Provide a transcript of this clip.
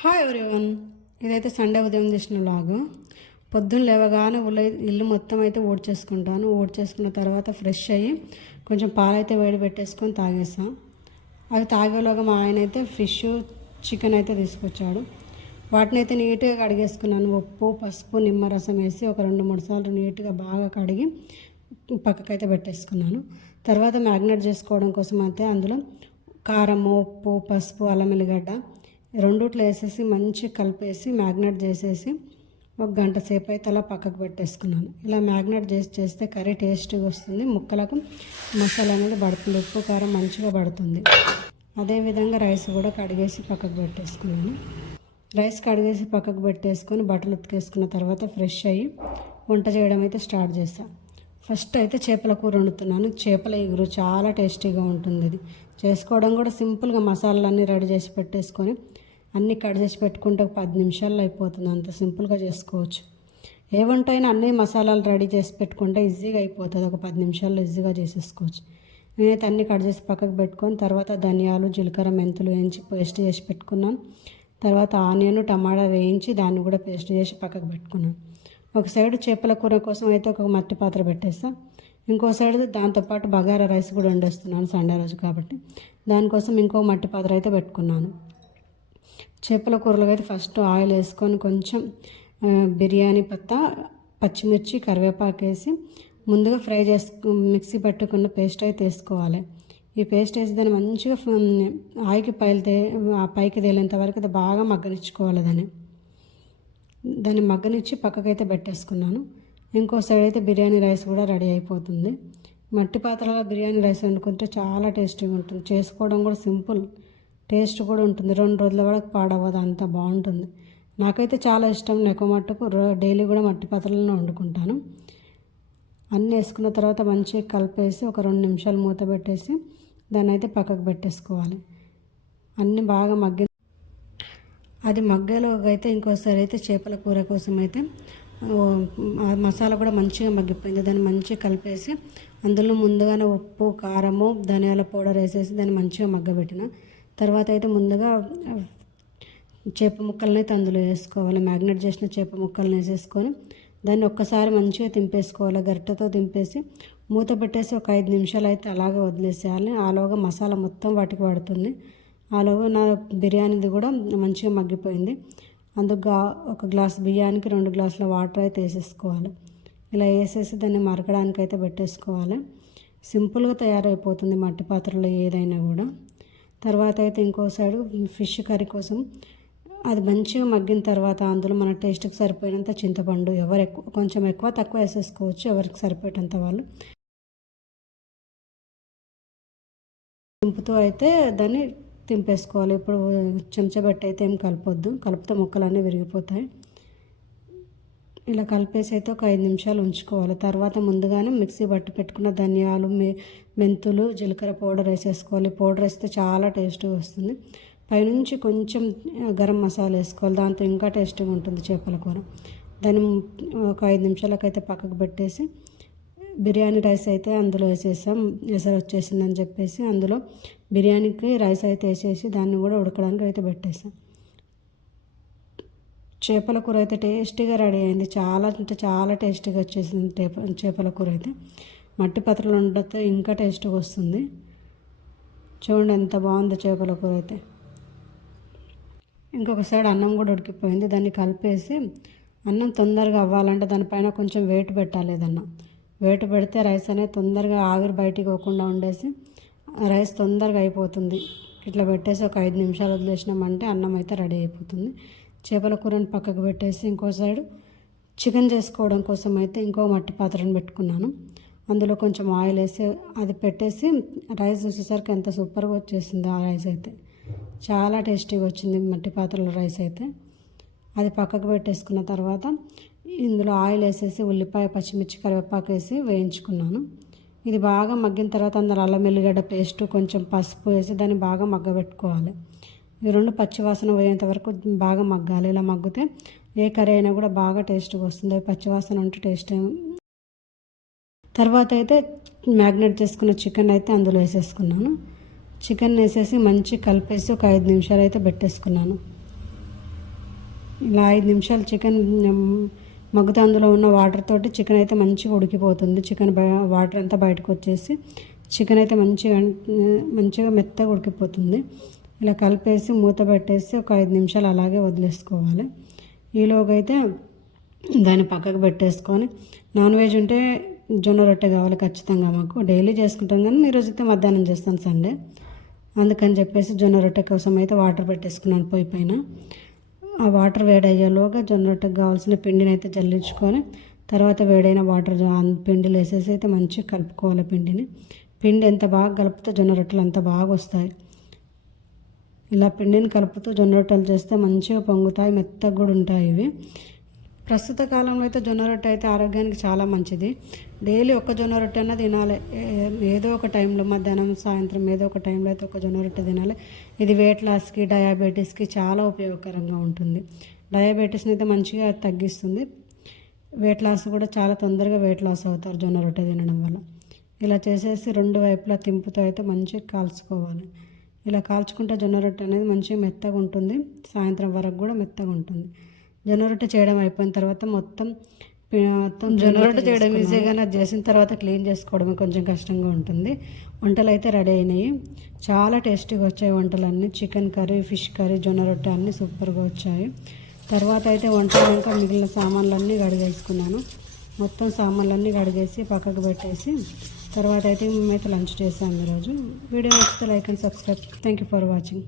Hi everyone. ఇదైతే Sunday ఉదయం చేసిన వ్లాగ్. పొద్దున్న లేవగానే ఇల్లు మొత్తం అయితే ఊడ్చేసుకుంటాను. ఊడ్చేసుకున్న తర్వాత ఫ్రెష్ అయ్యి కొంచెం పాలైతే వేడి పెట్టేసుకొని తాగేస్తాం. అవి తాగేలోగా మా ఆయన అయితే ఫిష్ చికెన్ అయితే తీసుకొచ్చాడు. వాటిని అయితే నీట్గా కడిగేసుకున్నాను. ఉప్పు పసుపు నిమ్మరసం వేసి ఒక 2-3 సార్లు నీట్గా బాగా కడిగి పక్కకైతే పెట్టేసుకున్నాను. తర్వాత మ్యాగ్నేట్ చేసుకోవడం కోసం అయితే అందులో కారం, ఉప్పు, పసుపు, అల్లం ఎల్లిగడ్డ రెండిట్లో వేసేసి మంచిగా కలిపేసి మ్యాగ్నేట్ చేసేసి 1 గంట సేపు అయితే అలా పక్కకు పెట్టేసుకున్నాను. ఇలా మ్యాగ్నేట్ చేస్తే కర్రీ టేస్ట్గా వస్తుంది. ముక్కలకు మసాలా అనేది పడుతుంది, ఉప్పు కారం మంచిగా పడుతుంది. అదేవిధంగా రైస్ కూడా కడిగేసి పక్కకు పెట్టేసుకున్నాను. రైస్ కడిగేసి పక్కకు పెట్టేసుకొని బట్టలు ఉతికేసుకున్న తర్వాత ఫ్రెష్ అయ్యి వంట చేయడం అయితే స్టార్ట్ చేస్తాను. ఫస్ట్ అయితే చేపల కూర వండుతున్నాను. చేపల ఇగురు చాలా టేస్టీగా ఉంటుంది. ఇది చేసుకోవడం కూడా సింపుల్గా మసాలాలన్నీ రెడీ చేసి పెట్టేసుకొని అన్నీ కట్ చేసి పెట్టుకుంటే 10 నిమిషాల్లో అయిపోతుంది. అంత సింపుల్గా చేసుకోవచ్చు. ఏ వంట అయినా అన్ని మసాలాలు రెడీ చేసి పెట్టుకుంటే ఈజీగా అయిపోతుంది. ఒక 10 నిమిషాల్లో ఈజీగా చేసేసుకోవచ్చు. నేనైతే అన్నీ కట్ చేసి పక్కకు పెట్టుకొని తర్వాత ధనియాలు, జీలకర్ర, మెంతులు వేయించి పేస్ట్ చేసి పెట్టుకున్నాను. తర్వాత ఆనియన్, టమాటా వేయించి దాన్ని కూడా పేస్ట్ చేసి పక్కకు పెట్టుకున్నాను. ఒక సైడ్ చేపల కూర కోసం అయితే ఒక మట్టి పాత్ర పెట్టేస్తాను. ఇంకో సైడ్ దాంతోపాటు బగారా రైస్ కూడా వండేస్తున్నాను సండే రోజు కాబట్టి. దానికోసం ఇంకో మట్టి పాత్ర అయితే పెట్టుకున్నాను. చేపల కూరలో అయితే ఫస్ట్ ఆయిల్ వేసుకొని కొంచెం బిర్యానీ పత్తా, పచ్చిమిర్చి, కరివేపాకు వేసి ముందుగా ఫ్రై మిక్సీ పట్టుకున్న పేస్ట్ అయితే వేసుకోవాలి. ఈ పేస్ట్ వేసి దాన్ని మంచిగా ఆయికి పైకి తేలేంత వరకు అది బాగా మగ్గనిచ్చుకోవాలి. దాన్ని మగ్గనిచ్చి పక్కకైతే పెట్టేసుకున్నాను. ఇంకో సైడ్ అయితే బిర్యానీ రైస్ కూడా రెడీ అయిపోతుంది. మట్టి పాత్రలో బిర్యానీ రైస్ వండుకుంటే చాలా టేస్టీగా ఉంటుంది. చేసుకోవడం కూడా సింపుల్, టేస్ట్ కూడా ఉంటుంది. 2 రోజుల వరకు పాడవదు, అంత బాగుంటుంది. నాకైతే చాలా ఇష్టం. నెక్క మట్టుకు డైలీ కూడా మట్టి పాత్రలను వండుకుంటాను. అన్నీ వేసుకున్న తర్వాత మంచిగా కలిపేసి ఒక 2 నిమిషాలు మూత పెట్టేసి దాన్ని అయితే పక్కకు పెట్టేసుకోవాలి. అన్నీ బాగా అది మగ్గేలోగా అయితే ఇంకోసారి అయితే చేపల కూర కోసం అయితే మసాలా కూడా మంచిగా మగ్గిపోయింది. దాన్ని మంచిగా కలిపేసి అందులో ముందుగానే ఉప్పు, కారము, ధనియాల పౌడర్ వేసేసి దాన్ని మంచిగా మగ్గబెట్టిన తర్వాత అయితే ముందుగా చేప ముక్కల్ని అయితే అందులో వేసుకోవాలి. మ్యాగ్నేట్ చేసిన చేప ముక్కల్ని వేసేసుకొని దాన్ని ఒక్కసారి మంచిగా తింపేసుకోవాలి. గరిటెతో తింపేసి మూత పెట్టేసి ఒక 5 నిమిషాలు అయితే అలాగే వదిలేసేయాలి. ఆలోగా మసాలా మొత్తం వాటికి పడుతుంది. ఆలోగా నా బిర్యానీది కూడా మంచిగా మగ్గిపోయింది. అందుకు ఒక గ్లాస్ బియ్యానికి 2 గ్లాసుల వాటర్ అయితే వేసేసుకోవాలి. ఇలా వేసేసి దాన్ని మరకడానికి అయితే పెట్టేసుకోవాలి. సింపుల్గా తయారైపోతుంది మట్టి పాత్రలో ఏదైనా కూడా. తర్వాత అయితే ఇంకో సైడు ఫిష్ కర్రీ కోసం అది మంచిగా మగ్గిన తర్వాత అందులో మన టేస్ట్కి సరిపోయినంత చింతపండు, కొంచెం ఎక్కువ తక్కువ వేసేసుకోవచ్చు, ఎవరికి సరిపోయేటంత వాళ్ళు. తింపుతూ అయితే దాన్ని తింపేసుకోవాలి. ఇప్పుడు చెంచా పెట్టి అయితే ఏం కలపొద్దు, కలిపితే ముక్కలన్నీ విరిగిపోతాయి. ఇలా కలిపేసి అయితే ఒక 5 నిమిషాలు ఉంచుకోవాలి. తర్వాత ముందుగానే మిక్సీ పట్టి పెట్టుకున్న ధనియాలు, మెంతులు, జీలకర్ర పౌడర్ వేసేసుకోవాలి. పౌడర్ వేస్తే చాలా టేస్ట్గా వస్తుంది. పైనుంచి కొంచెం గరం మసాలా వేసుకోవాలి. దాంతో ఇంకా టేస్టీగా ఉంటుంది చేపల కూర. దాన్ని ఒక 5 నిమిషాలకైతే పక్కకు పెట్టేసి బిర్యానీ రైస్ అయితే అందులో వేసేసాం. ఎసరు వచ్చేసిందని చెప్పేసి అందులో బిర్యానీకి రైస్ అయితే వేసేసి దాన్ని కూడా ఉడకడానికి అయితే పెట్టేసాం. చేపల కూర అయితే టేస్టీగా రెడీ అయింది. చాలా అంటే చాలా టేస్టీగా వచ్చేసింది చేపల కూర అయితే. మట్టి పాత్రలో వండితే ఇంకా టేస్టీగా వస్తుంది. చూడండి ఎంత బాగుందో చేపల కూర అయితే. ఇంకొక సైడ్ అన్నం కూడా ఉడికిపోయింది. దాన్ని కలిపేసి అన్నం తొందరగా అవ్వాలంటే దానిపైన కొంచెం వెయిట్ పెట్టాలి. ఏదన్నా వెయిట్ పెడితే రైస్ అనేది తొందరగా ఆవిరి బయటికి పోకుండా ఉండేసి రైస్ తొందరగా అయిపోతుంది. ఇట్లా పెట్టేసి ఒక 5 నిమిషాలు వదిలేసినామంటే అన్నం అయితే రెడీ అయిపోతుంది. చేపల కూరని పక్కకు పెట్టేసి ఇంకో సైడ్ చికెన్ చేసుకోవడం కోసం అయితే ఇంకో మట్టి పాత్రను పెట్టుకున్నాను. అందులో కొంచెం ఆయిల్ వేసి అది పెట్టేసి రైస్ చూసేసరికి ఎంత సూపర్గా వచ్చేసింది. ఆ రైస్ అయితే చాలా టేస్టీగా వచ్చింది మట్టి పాత్రలో రైస్ అయితే. అది పక్కకు పెట్టేసుకున్న తర్వాత ఇందులో ఆయిల్ వేసేసి ఉల్లిపాయ, పచ్చిమిర్చి, కరివేపాకు వేసి వేయించుకున్నాను. ఇది బాగా మగ్గిన తర్వాత అందులో అల్లం ఎల్లిగడ్డ పేస్టు, కొంచెం పసుపు వేసి దాన్ని బాగా మగ్గబెట్టుకోవాలి. ఈ 2 పచ్చివాసన పోయేంత వరకు బాగా మగ్గాలి. ఇలా మగ్గితే ఏ కర్రీ అయినా కూడా బాగా టేస్ట్గా వస్తుంది. పచ్చివాసన ఉంటే టేస్ట్. తర్వాత అయితే మ్యాగ్నేట్ చేసుకున్న చికెన్ అయితే అందులో వేసేసుకున్నాను. చికెన్ వేసేసి మంచిగా కలిపేసి ఒక 5 నిమిషాలు అయితే పెట్టేసుకున్నాను. ఇలా 5 నిమిషాలు చికెన్ మగ్గుతా అందులో ఉన్న వాటర్ తోటి చికెన్ అయితే మంచిగా ఉడికిపోతుంది. చికెన్ వాటర్ అంతా బయటకు వచ్చేసి చికెన్ అయితే మంచిగా మెత్తగా ఉడికిపోతుంది. ఇలా కలిపేసి మూత పెట్టేసి ఒక 5 నిమిషాలు అలాగే వదిలేసుకోవాలి. ఈలోగా అయితే దాన్ని పక్కకు పెట్టేసుకొని, నాన్ వెజ్ ఉంటే జొన్న రొట్టె కావాలి ఖచ్చితంగా. మాకు డైలీ చేసుకుంటాం కానీ ఈరోజు అయితే మధ్యాహ్నం చేస్తాను సండే. అందుకని చెప్పేసి జొన్న రొట్టె కోసం అయితే వాటర్ పెట్టేసుకున్నాను పొయ్యి పైన. ఆ వాటర్ వేడయ్యేలోగా జొన్న రొట్టెకి కావాల్సిన పిండిని అయితే జల్లించుకొని తర్వాత వేడైన వాటర్ పిండిలు వేసేసి అయితే మంచిగా కలుపుకోవాలి. పిండి ఎంత బాగా కలిపితే జొన్న రొట్టెలు అంత బాగా వస్తాయి. ఇలా పిండిని కలుపుతూ జొన్న రొట్టెలు చేస్తే మంచిగా పొంగుతాయి, మెత్తగా కూడా ఉంటాయి ఇవి. ప్రస్తుత కాలంలో అయితే జొన్న రొట్టె అయితే ఆరోగ్యానికి చాలా మంచిది. డైలీ ఒక జొన్న రొట్టె అన్న తినాలి. ఏదో ఒక టైంలో మధ్యాహ్నం సాయంత్రం ఏదో ఒక టైంలో అయితే ఒక జొన్న రొట్టె తినాలి. ఇది వెయిట్ లాస్కి డయాబెటీస్కి చాలా ఉపయోగకరంగా ఉంటుంది. డయాబెటీస్ని అయితే మంచిగా తగ్గిస్తుంది. వెయిట్ లాస్ కూడా చాలా తొందరగా వెయిట్ లాస్ అవుతారు జొన్న రొట్టె తినడం వల్ల. ఇలా చేసేసి 2 వైపులా తింపుతో అయితే మంచిగా కాల్చుకోవాలి. ఇలా కాల్చుకుంటే జొన్న రొట్టె అనేది మంచిగా మెత్తగా ఉంటుంది. సాయంత్రం వరకు కూడా మెత్తగా ఉంటుంది. జొన్న రొట్టె చేయడం అయిపోయిన తర్వాత మొత్తం జొన్న రొట్టె చేయడం ఈజీగానే, చేసిన తర్వాత క్లీన్ చేసుకోవడమే కొంచెం కష్టంగా ఉంటుంది. వంటలు అయితే రెడీ అయినాయి. చాలా టేస్టీగా వచ్చాయి వంటలన్నీ. చికెన్ కర్రీ, ఫిష్ కర్రీ, జొన్న రొట్టె అన్నీ సూపర్గా వచ్చాయి. తర్వాత అయితే వంటలు ఇంకా మిగిలిన సామాన్లన్నీ కడిగేసుకున్నాను. మొత్తం సామాన్లన్నీ కడిగేసి పక్కకు పెట్టేసి తర్వాత అయితే మేమైతే లంచ్ చేసాము ఈరోజు. వీడియో నచ్చితే like and subscribe. Thank you for watching.